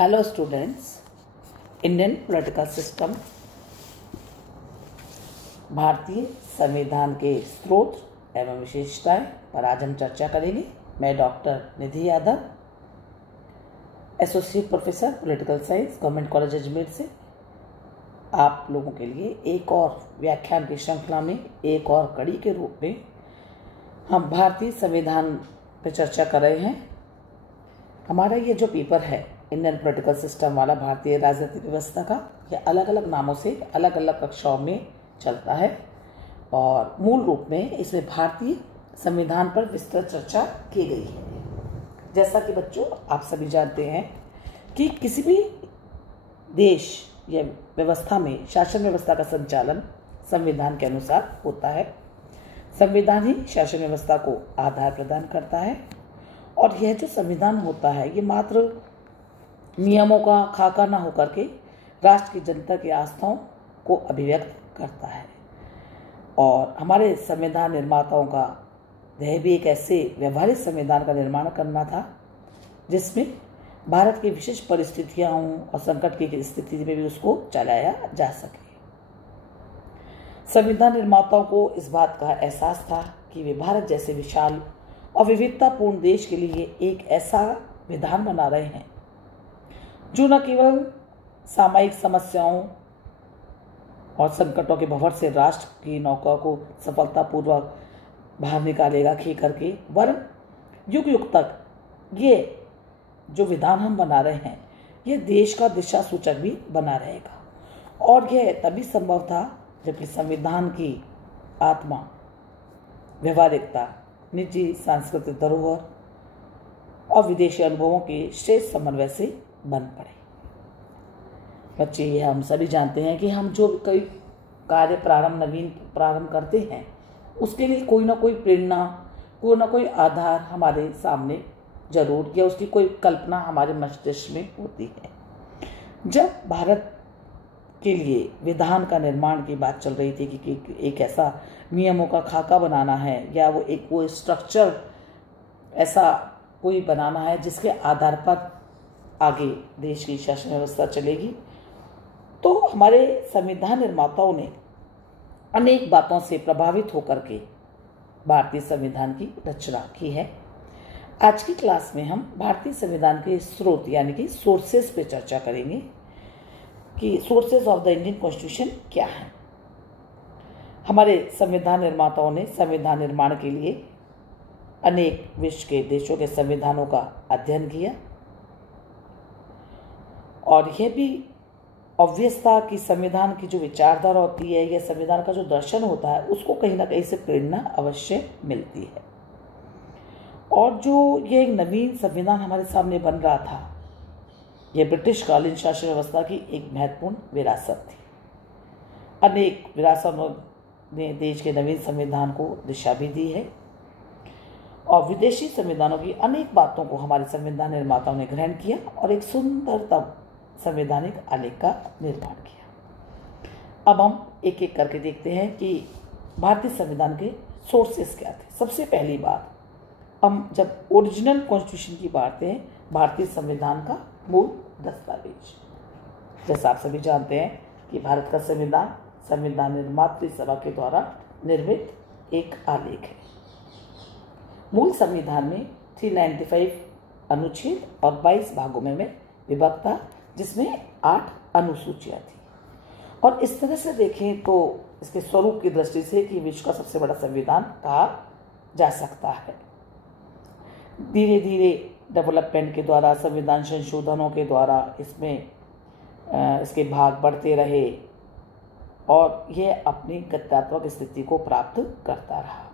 Hello students, Indian political system भारतीय संविधान के स्रोत एवं विशेषताएं पर आज हम चर्चा करेंगे। मैं doctor Nidhi Yadav, associate professor political science, government college Ajmer से आप लोगों के लिए एक और व्याख्यान की श्रृंखला में एक और कड़ी के रूप में हम भारतीय संविधान पर चर्चा कर रहे हैं। हमारा ये जो पेपर है इंडियन पॉलिटिकल सिस्टम वाला, भारतीय राजनीतिक व्यवस्था का, ये अलग अलग नामों से अलग अलग कक्षाओं में चलता है और मूल रूप में इसमें भारतीय संविधान पर विस्तृत चर्चा की गई है। जैसा कि बच्चों आप सभी जानते हैं कि किसी भी देश या व्यवस्था में शासन व्यवस्था का संचालन संविधान के अनुसार होता है। संविधान ही शासन व्यवस्था को आधार प्रदान करता है और यह जो संविधान होता है ये मात्र नियमों का खाका न होकर के राष्ट्र की जनता की आस्थाओं को अभिव्यक्त करता है। और हमारे संविधान निर्माताओं का ध्येय भी एक ऐसे व्यवहारिक संविधान का निर्माण करना था जिसमें भारत की विशेष परिस्थितियां और संकट की स्थिति में भी उसको चलाया जा सके। संविधान निर्माताओं को इस बात का एहसास था कि वे भारत जैसे विशाल और विविधतापूर्ण देश के लिए एक ऐसा विधान बना रहे हैं जो न केवल सामयिक समस्याओं और संकटों के भंवर से राष्ट्र की नौका को सफलतापूर्वक बाहर निकालेगा खी करके, वरन युग युग तक ये जो विधान हम बना रहे हैं ये देश का दिशा सूचक भी बना रहेगा। और यह तभी संभव था जबकि संविधान की आत्मा, व्यवहारिकता, निजी सांस्कृतिक धरोहर और विदेशी अनुभवों के श्रेष्ठ समन्वय से बन पड़े। बच्चे, ये हम सभी जानते हैं कि हम जो कई कार्य नवीन प्रारंभ करते हैं उसके लिए कोई ना कोई प्रेरणा, कोई ना कोई आधार हमारे सामने जरूर, या उसकी कोई कल्पना हमारे मस्तिष्क में होती है। जब भारत के लिए विधान का निर्माण की बात चल रही थी कि एक ऐसा नियमों का खाका बनाना है या वो स्ट्रक्चर ऐसा कोई बनाना है जिसके आधार पर आगे देश की शासन व्यवस्था चलेगी, तो हमारे संविधान निर्माताओं ने अनेक बातों से प्रभावित होकर के भारतीय संविधान की रचना की है। आज की क्लास में हम भारतीय संविधान के स्रोत यानी कि सोर्सेस पे चर्चा करेंगे कि sources of the Indian constitution क्या है। हमारे संविधान निर्माताओं ने संविधान निर्माण के लिए अनेक विश्व के देशों के संविधानों का अध्ययन किया और यह भी ऑब्वियस था कि संविधान की जो विचारधारा होती है या संविधान का जो दर्शन होता है उसको कहीं ना कहीं से प्रेरणा अवश्य मिलती है। और जो ये एक नवीन संविधान हमारे सामने बन रहा था, यह ब्रिटिश कालीन शासन व्यवस्था की एक महत्वपूर्ण विरासत थी। अनेक विरासतों ने देश के नवीन संविधान को दिशा भी दी है और विदेशी संविधानों की अनेक बातों को हमारे संविधान निर्माताओं ने ग्रहण किया और एक सुंदरतम संवैधानिक आलेख का निर्माण किया। अब हम एक एक करके देखते हैं कि भारतीय संविधान के सोर्सेस क्या थे। सबसे पहली बात, हम जब ओरिजिनल कॉन्स्टिट्यूशन की बात है, भारतीय संविधान का मूल दस्तावेज, जैसा आप सभी जानते हैं कि भारत का संविधान संविधान निर्मात्री सभा के द्वारा निर्मित एक आलेख है। मूल संविधान में 395 अनुच्छेद और 22 भागों में विभक्त था, जिसमें 8 अनुसूचियां थी। और इस तरह से देखें तो इसके स्वरूप की दृष्टि से कि विश्व का सबसे बड़ा संविधान कहा जा सकता है। धीरे धीरे डेवलपमेंट के द्वारा, संविधान संशोधनों के द्वारा इसके भाग बढ़ते रहे और यह अपनी गत्यात्मक स्थिति को प्राप्त करता रहा।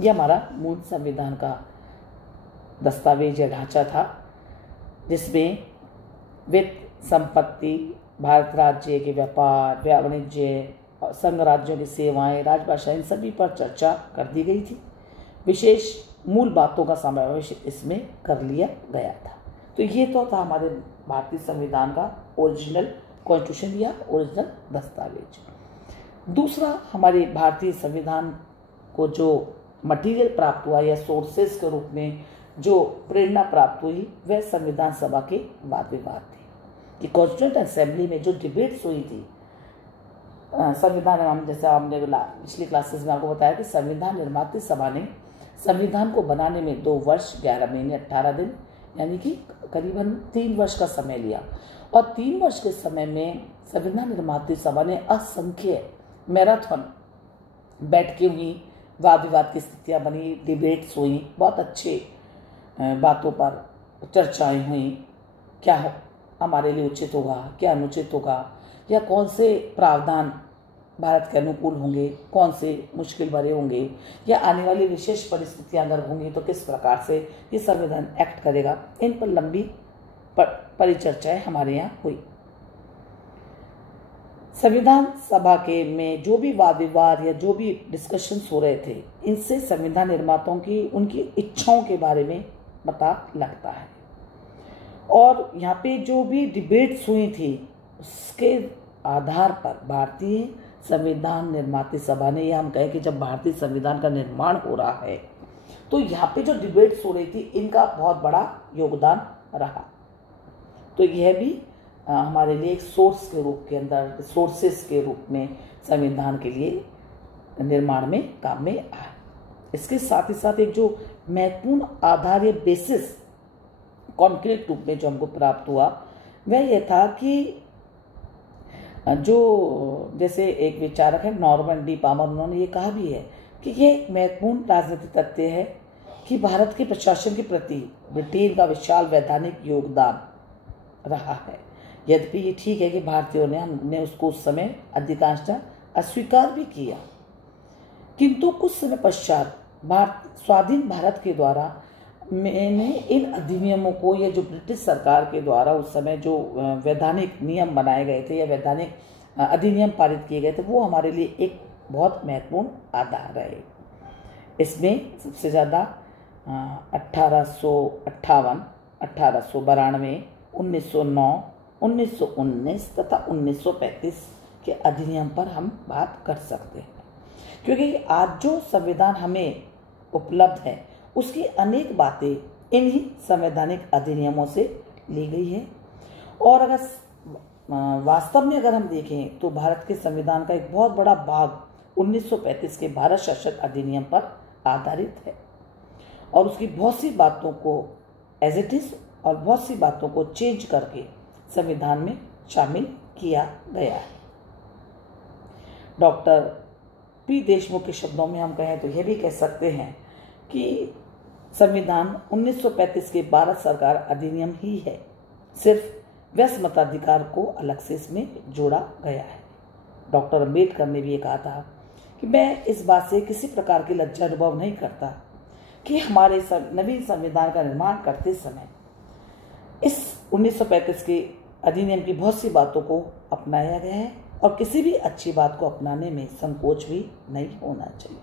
यह हमारा मूल संविधान का दस्तावेज या ढांचा था जिसमें वित्त, संपत्ति, भारत राज्य के व्यापार, वाणिज्य, संघ राज्यों की सेवाएं, राजभाषा, इन सभी पर चर्चा कर दी गई थी। विशेष मूल बातों का समावेश इसमें कर लिया गया था। तो ये तो था हमारे भारतीय संविधान का ओरिजिनल कॉन्स्टिट्यूशन या ओरिजिनल दस्तावेज। दूसरा, हमारे भारतीय संविधान को जो मटेरियल प्राप्त हुआ या सोर्सेस के रूप में जो प्रेरणा प्राप्त हुई वह संविधान सभा के वाद विवाद थी कि कॉन्स्टिट्यूएंट असेंबली में जो डिबेट्स हुई थी संविधान, हम जैसे हमने पिछली क्लासेस में आपको बताया कि संविधान निर्माता सभा ने संविधान को बनाने में 2 वर्ष 11 महीने 18 दिन यानी कि करीबन 3 वर्ष का समय लिया। और 3 वर्ष के समय में संविधान निर्माता सभा ने असंख्य मैराथन बैठकें हुई, वाद विवाद की स्थितियाँ बनी, डिबेट्स हुई, बहुत अच्छे बातों पर चर्चाएं हुई, क्या हमारे लिए उचित होगा, क्या अनुचित होगा, या कौन से प्रावधान भारत के अनुकूल होंगे, कौन से मुश्किल भरे होंगे, या आने वाली विशेष परिस्थितियां अगर होंगी तो किस प्रकार से ये संविधान एक्ट करेगा। इन पर लंबी परिचर्चाएं हमारे यहाँ हुई। संविधान सभा के में जो भी वाद विवाद या जो भी डिस्कशंस हो रहे थे, इनसे संविधान निर्माताओं की उनकी इच्छाओं के बारे में पता लगता है। और यहाँ पे जो भी डिबेट्स हुई थी उसके आधार पर भारतीय संविधान निर्माता सभा ने, या हम कहें कि जब भारतीय संविधान का निर्माण हो रहा है तो यहाँ पे जो डिबेट्स हो रही थी इनका बहुत बड़ा योगदान रहा। तो यह भी हमारे लिए एक सोर्स के रूप के अंदर, रिसोर्सेस के रूप में संविधान के लिए निर्माण में काम में आया। इसके साथ ही साथ एक जो महत्वपूर्ण आधार या बेसिस कॉन्क्रीट रूप में जो हमको प्राप्त हुआ वह यह था कि जो जैसे एक विचारक है नॉर्मन डी पामर, उन्होंने ये कहा भी है कि ये एक महत्वपूर्ण राजनीतिक तथ्य है कि भारत के प्रशासन के प्रति ब्रिटेन का विशाल वैधानिक योगदान रहा है। यद्यपि ये ठीक है कि भारतीयों ने हमने उसको उस समय अधिकांशतः अस्वीकार भी किया, किंतु कुछ समय पश्चात स्वाधीन भारत के द्वारा मैंने इन अधिनियमों को, या जो ब्रिटिश सरकार के द्वारा उस समय जो वैधानिक नियम बनाए गए थे या वैधानिक अधिनियम पारित किए गए थे, वो हमारे लिए एक बहुत महत्वपूर्ण आधार है। इसमें सबसे ज़्यादा 1858, 1892, 1909, 1919 तथा 1935 के अधिनियम पर हम बात कर सकते हैं, क्योंकि आज जो संविधान हमें उपलब्ध है उसकी अनेक बातें इन्हीं संवैधानिक अधिनियमों से ली गई है। और अगर वास्तव में अगर हम देखें तो भारत के संविधान का एक बहुत बड़ा भाग 1935 के भारत शासन अधिनियम पर आधारित है और उसकी बहुत सी बातों को एज इट इज और बहुत सी बातों को चेंज करके संविधान में शामिल किया गया है। डॉक्टर पी देशमुख के शब्दों में हम कहें तो यह भी कह सकते हैं कि संविधान 1935 के भारत सरकार अधिनियम ही है, सिर्फ व्यस्त मताधिकार को अलग से इसमें जोड़ा गया है। डॉक्टर अंबेडकर ने भी ये कहा था कि मैं इस बात से किसी प्रकार की लज्जा अनुभव नहीं करता कि हमारे नवीन संविधान का निर्माण करते समय इस 1935 के अधिनियम की बहुत सी बातों को अपनाया गया है और किसी भी अच्छी बात को अपनाने में संकोच भी नहीं होना चाहिए।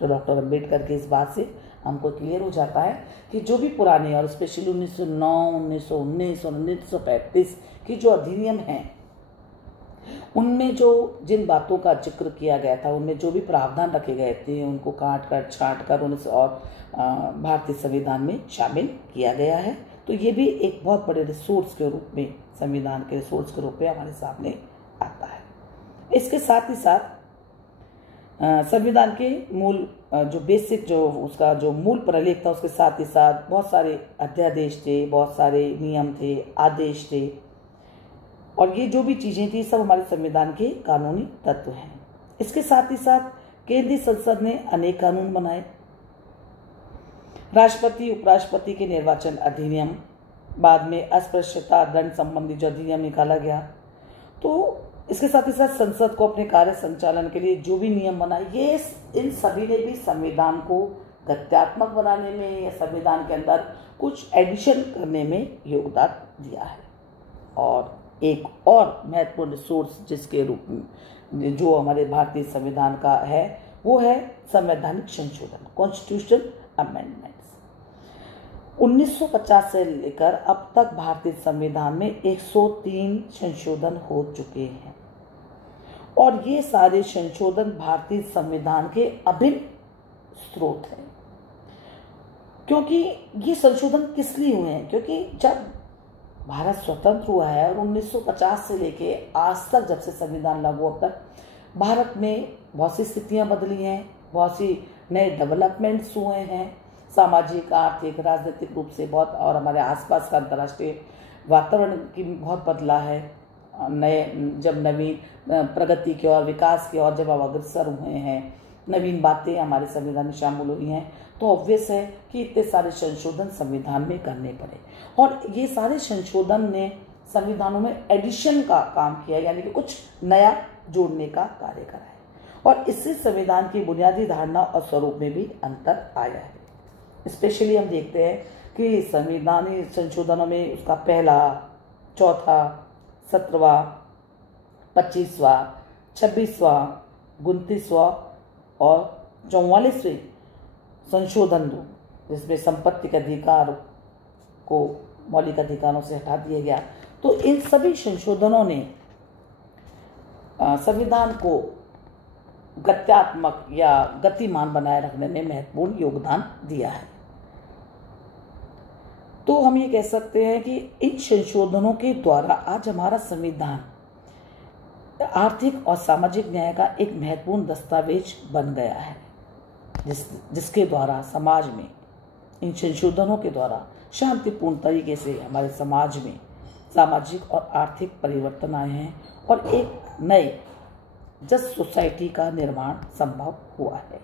तो डॉक्टर अंबेडकर की इस बात से हमको क्लियर हो जाता है कि जो भी पुराने और स्पेशली 1909, 1919 और 1935 की जो अधिनियम हैं उनमें जो जिन बातों का जिक्र किया गया था, उनमें जो भी प्रावधान रखे गए थे उनको काट कर छांट कर उन्हें और भारतीय संविधान में शामिल किया गया है। तो ये भी एक बहुत बड़े रिसोर्स के रूप में, संविधान के रिसोर्स के रूप में हमारे सामने आता है। इसके साथ ही साथ संविधान के मूल जो बेसिक जो उसका जो मूल प्रलेख था उसके साथ ही साथ बहुत सारे अध्यादेश थे, बहुत सारे नियम थे, आदेश थे और ये जो भी चीज़ें थी सब हमारे संविधान के कानूनी तत्व हैं। इसके साथ ही साथ केंद्रीय संसद ने अनेक कानून बनाए। राष्ट्रपति उपराष्ट्रपति के निर्वाचन अधिनियम, बाद में अस्पृश्यता दंड संबंधी जो अधिनियम निकाला गया, तो इसके साथ ही साथ संसद को अपने कार्य संचालन के लिए जो भी नियम बनाए, ये इन सभी ने भी संविधान को गत्यात्मक बनाने में या संविधान के अंदर कुछ एडिशन करने में योगदान दिया है। और एक और महत्वपूर्ण रिसोर्स जिसके रूप में जो हमारे भारतीय संविधान का है वो है संवैधानिक संशोधन, कॉन्स्टिट्यूशन अमेंडमेंट्स। 1950 से लेकर अब तक भारतीय संविधान में 103 संशोधन हो चुके हैं और ये सारे संशोधन भारतीय संविधान के अभिन्न स्रोत हैं। क्योंकि ये संशोधन किस लिए हुए हैं, क्योंकि जब भारत स्वतंत्र हुआ है और 1950 से लेके आज तक, जब से संविधान लागू अब तक, भारत में बहुत सी स्थितियां बदली हैं, बहुत सी नए डेवलपमेंट्स हुए हैं, सामाजिक, आर्थिक, राजनीतिक रूप से बहुत, और हमारे आसपास का अंतर्राष्ट्रीय वातावरण की बहुत बदला है। नए जब नवीन प्रगति की ओर, विकास की ओर जब हम अग्रसर हुए हैं, नवीन बातें हमारे संविधान में शामिल हुई हैं, तो ऑब्वियस है कि इतने सारे संशोधन संविधान में करने पड़े। और ये सारे संशोधन ने संविधानों में एडिशन का काम किया, यानी कि कुछ नया जोड़ने का कार्य करा है, और इससे संविधान की बुनियादी धारणा और स्वरूप में भी अंतर आया है। स्पेशली हम देखते हैं कि संविधानी संशोधनों में उसका पहला, चौथा, 17वां, 25वां, 26वां, 29वां और 44वें संशोधन, जिसमें संपत्ति के अधिकार को मौलिक अधिकारों से हटा दिया गया, तो इन सभी संशोधनों ने संविधान को गत्यात्मक या गतिमान बनाए रखने में महत्वपूर्ण योगदान दिया है। तो हम ये कह सकते हैं कि इन संशोधनों के द्वारा आज हमारा संविधान आर्थिक और सामाजिक न्याय का एक महत्वपूर्ण दस्तावेज बन गया है, जिसके द्वारा समाज में, इन संशोधनों के द्वारा शांतिपूर्ण तरीके से हमारे समाज में सामाजिक और आर्थिक परिवर्तन आए हैं और एक नए जस्ट सोसाइटी का निर्माण संभव हुआ है।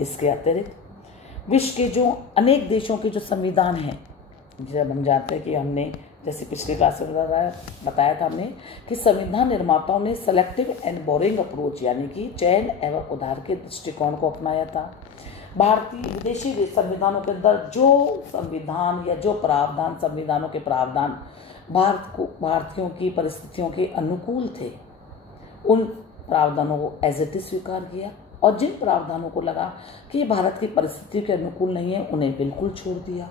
इसके अतिरिक्त विश्व के जो अनेक देशों के जो संविधान हैं, जब हम जानते हैं कि हमने जैसे पिछली क्लास में बताया था हमने कि संविधान निर्माताओं ने सेलेक्टिव एंड बोरिंग अप्रोच, यानी कि चयन एवं उधार के दृष्टिकोण को अपनाया था। भारतीय विदेशी संविधानों के अंदर जो संविधान या जो प्रावधान, संविधानों के प्रावधान भारतीयों की परिस्थितियों के अनुकूल थे, उन प्रावधानों को एज इट इज स्वीकार किया, और जिन प्रावधानों को लगा कि भारत की परिस्थितियों के अनुकूल नहीं है, उन्हें बिल्कुल छोड़ दिया।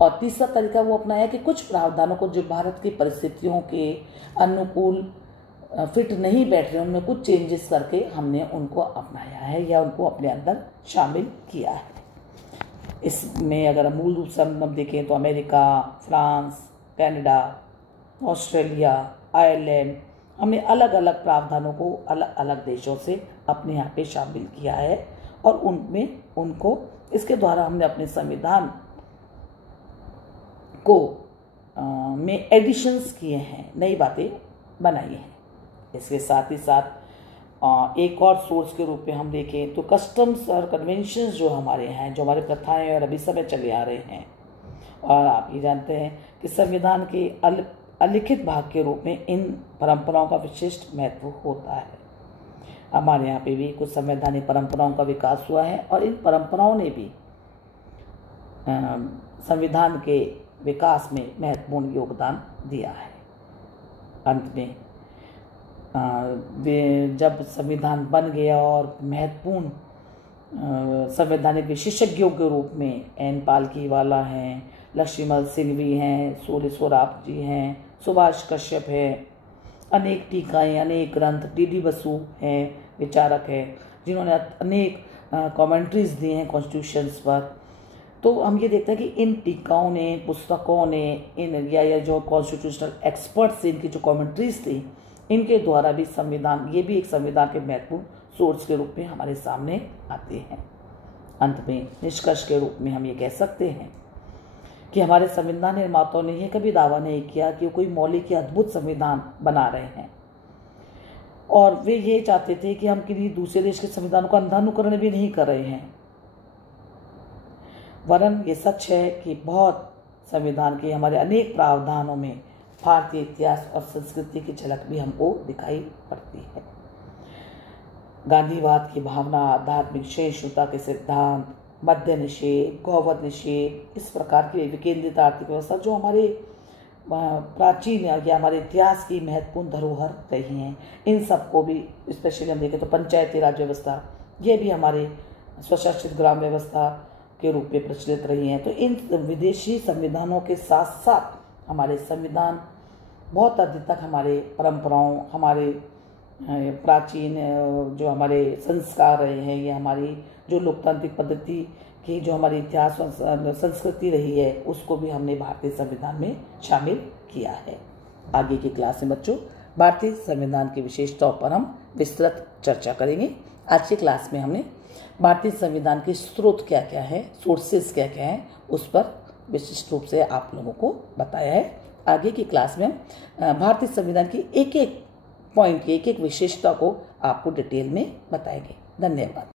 और तीसरा तरीका वो अपनाया कि कुछ प्रावधानों को जो भारत की परिस्थितियों के अनुकूल फिट नहीं बैठ रहे, उनमें कुछ चेंजेस करके हमने उनको अपनाया है या उनको अपने अंदर शामिल किया है। इसमें अगर मूल रूप से हम देखें तो America, France, Canada, Australia, Ireland, हमने अलग अलग प्रावधानों को अलग अलग देशों से अपने यहाँ पे शामिल किया है, और उनमें उनको इसके द्वारा हमने अपने संविधान को में एडिशंस किए हैं, नई बातें बनाई हैं। इसके साथ ही साथ एक और सोर्स के रूप में हम देखें तो कस्टम्स और कन्वेंशंस जो हमारे हैं, जो हमारे प्रथाएं और अभी समय चले आ रहे हैं, और आप ये जानते हैं कि संविधान के अलिखित भाग के रूप में इन परंपराओं का विशिष्ट महत्व होता है। हमारे यहाँ पे भी कुछ संवैधानिक परंपराओं का विकास हुआ है, और इन परंपराओं ने भी संविधान के विकास में महत्वपूर्ण योगदान दिया है। अंत में जब संविधान बन गया और महत्वपूर्ण संवैधानिक विशेषज्ञों के रूप में एन पालकीवाला हैं, लक्ष्मीमल सिंह भी हैं, सोले सोराब जी हैं, सुभाष कश्यप हैं, अनेक टीकाएँ, अनेक ग्रंथ, डी बसु हैं, विचारक हैं, जिन्होंने अनेक कमेंट्रीज दी हैं कॉन्स्टिट्यूशंस पर। तो हम ये देखते हैं कि इन टीकाओं ने, पुस्तकों ने, इन या जो कॉन्स्टिट्यूशनल एक्सपर्ट्स, इनकी जो कमेंट्रीज थी, इनके द्वारा भी संविधान, ये भी एक संविधान के महत्वपूर्ण सोर्स के रूप में हमारे सामने आते हैं। अंत में निष्कर्ष के रूप में हम ये कह सकते हैं कि हमारे संविधान निर्माताओं ने यह कभी दावा नहीं किया कि कोई मौलिक या अद्भुत संविधान बना रहे हैं, और वे ये चाहते थे कि हम किसी दूसरे देश के संविधान का अंधानुकरण भी नहीं कर रहे हैं। वरन ये सच है कि बहुत संविधान के हमारे अनेक प्रावधानों में भारतीय इतिहास और संस्कृति की झलक भी हमको दिखाई पड़ती है। गांधीवाद की भावना, आध्यात्मिक सहिष्णुता के सिद्धांत, मद्य निषेध, गौवध निषेध, इस प्रकार की विकेंद्रित आर्थिक व्यवस्था जो हमारे प्राचीन या हमारे इतिहास की महत्वपूर्ण धरोहर रही हैं, इन सबको भी स्पेशली हम देखें तो पंचायती राज व्यवस्था, ये भी हमारे स्वशासित ग्राम व्यवस्था के रूप में प्रचलित रही हैं। तो इन विदेशी संविधानों के साथ साथ हमारे संविधान बहुत हद तक हमारे परंपराओं, हमारे प्राचीन जो हमारे संस्कार रहे हैं, या हमारी जो लोकतांत्रिक पद्धति कि जो हमारी इतिहास और संस्कृति रही है उसको भी हमने भारतीय संविधान में शामिल किया है। आगे की क्लास में बच्चों भारतीय संविधान की विशेषताओं पर हम विस्तृत चर्चा करेंगे। आज की क्लास में हमने भारतीय संविधान के स्रोत क्या क्या है, सोर्सेस क्या क्या हैं, उस पर विशिष्ट रूप से आप लोगों को बताया है। आगे की क्लास में हम भारतीय संविधान की एक एक पॉइंट की एक एक विशेषता को आपको डिटेल में बताएंगे। धन्यवाद।